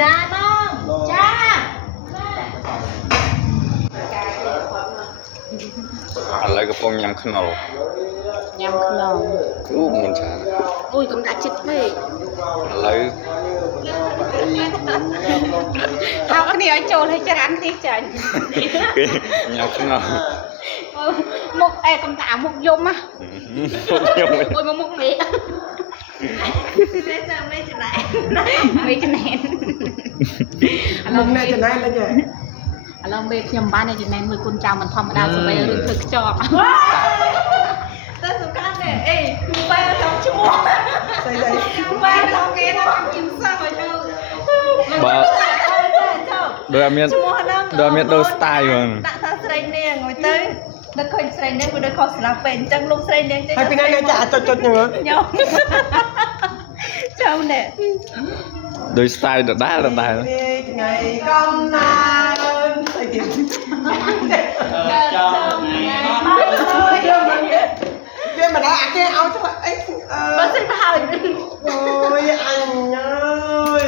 จ้าน้องจ้าอะไรกระปองยำขนม ยำขนม ลูกมันชา อุ้ยกำลังจิตเว้ย อะไร เอาคนนี้ไอ้โจให้จะรันที่จัน ยำขนม มุกไอ้คำถามมุกยมอ่ะ ยังไม่ โอ้ยมุกนี้ไม่จะไหนไม่จะไหน มุกnàyจะไหนแล้วเนี่ย ลองเบคยมบ้านในจะไหนมือคุณจามันธรรมดาสบายหรือถึกจอบแต่สำคัญเนี่ยเอ้ยไปทำชั่วโมง ใส่ใส่ ไปทำเองนะกินซ่าไปเจ้า บ่โดยอเมียโดยสไตล์มัน ដាក់ថាស្រីនាងឲ្យទៅដឹកឃើញស្រីនាងវាដូចខុសស្លាប់ពេកអញ្ចឹងលោកស្រីនាងចេះ ให้ពីไหนจะจดจดอย่างเงี้ย ញោមចូលណែ โดยสไตล์ได้ ไงก้มนานใส่ดินเดี๋ยวมันอะไรแกเอาจะไอ้ បើសិនទៅហើយ โอ้ยอันน้อย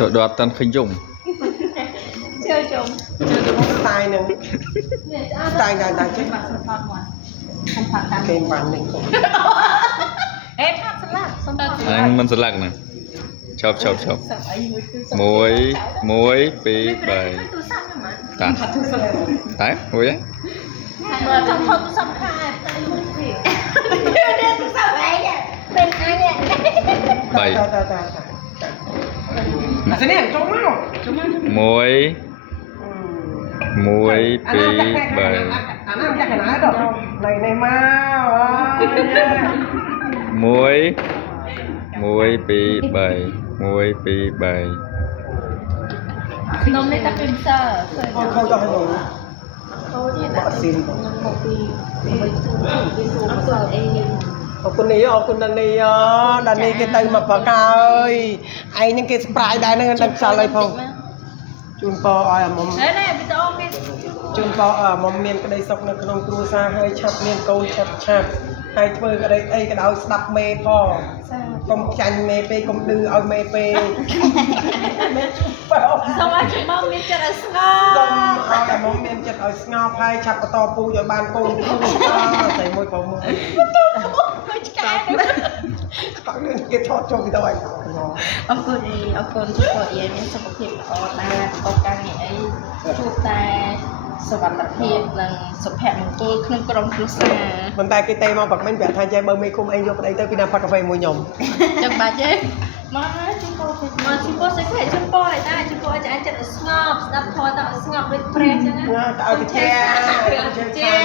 ตัวดอดตันขยุ่ม ចូលជុំ สไตล์หนึ่งสไตล์การตัดชิ้น បាក់ស្ផតមកខ្ញុំផាត់តាម เกมวันหนึ่ง អេថាស្លាប់សុំទៅ อันนั้นมันสลักนะชอบ សឹកអីមួយគឺ មួយពីរបី ទូរស័ព្ទហ្នឹង តាតែមួយ មើលថតទូរស័ព្ទខែតែមួយវានេះទូរស័ព្ទអីเป็นអញ បី អានេះចុងមក មួយពីរបី អាណាចាក់កណាដល់នេះមក មួយពីរបីមួយពីរបី ខ្ញុំនេះតែពីសើឃើញ អូខូចដល់ហើយ ខូចនេះ បកស៊ីន មកពីសួរសើអី អរគុណនេះអរគុណដល់នេះដល់នេះគេទៅមកបកហើយឯងនឹងគេស្ប្រាយដែរនឹងដឹងខ្សល់ហើយផងជូនពរឲ្យអាមុំ ណែវីដេអូមាន ជូនពរឲ្យអាមុំមានក្តីសុខនៅក្នុងគ្រួសារហើយឆាប់មានកូនឆាប់ហើយធ្វើក្តីអីក៏ដោយស្ដាប់មេផង សា កុំចាញ់មេពេកកុំឌឺឲ្យមេពេកមេជូនពរ សូមឲ្យជំងមានចិត្តឲ្យស្ង សូម ប់ ឲ្យអាមុំមានចិត្តឲ្យស្ងប់ហើយឆាប់បន្តពូជឲ្យបានកូនគ្រូតែមួយផងមួយ ឆ្កែ គាត់នឹងគេថតចូលវីដេអូឲ្យ អរគុណអរគុណជួបគាត់យាយមានសុខភាពល្អដែរប្រកបការងារអីជួបតែសុខភាពនិងសុភមង្គលក្នុងក្រុមគ្រួសារ ប៉ុន្តែគេទេមកបាក់មិញប្រាប់ថាចេះបើមេឃុំអីយកប្តីទៅពីណាផឹកកាហ្វេមួយខ្ញុំ ចាំបាច់ទេមកជួបគាត់មកជួបគាត់សេចក្ដីជួបគាត់តែជួបគាត់អាចចិត្តឲ្យស្ងប់ស្ដាប់ធម៌តែឲ្យស្ងប់ដូចព្រះអញ្ចឹងណា ទៅឲ្យតិចចា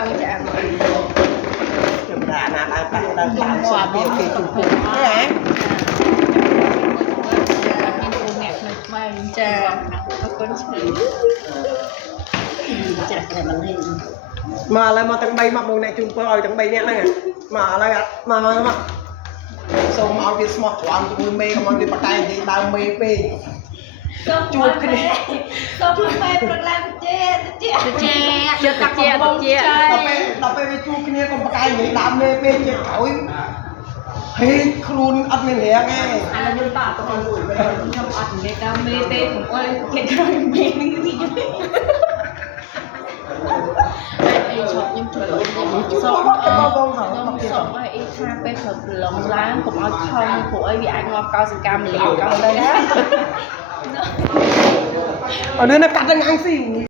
បងចា ជំរាបណាដល់បាក់ដល់តាមស្វាមីគេជុំពុកហ៎ មានគូអ្នកនៅក្បែរចាអរគុណច្រើនចាតែមិនហី មកឥឡូវមកទាំង3មកមកអ្នកជូនពរឲ្យទាំង3នាក់ហ្នឹងមកឥឡូវមកសូមឲ្យវាស្មោះត្រង់ជាមួយមេកុំឲ្យវាបកតែនិយាយដើមមេពេក ជួបគ្នាសូមពេលប្រឡាំជេចិត្តកាប់បងជេ ដល់ពេលវាជួបគ្នាកុំបកតែនិយាយដើមមេពេកជិះក្រោយហេខ្លួនអត់មានរៀងទេ អានោះយើងបាក់បងខ្ញុំអត់និយាយដល់មេទេผมអើយគេក្រោយមេនឹងនេះអីឈប់ខ្ញុំជួយសូមខ្ញុំសូមឲ្យអីថាពេលព្រឹកព្រលឹមឡើងកុំឲ្យខំព្រោះអីវាអាចងាប់កោសិកាមលីកោទៅណា ở nơi nó cắt răng ăn xỉu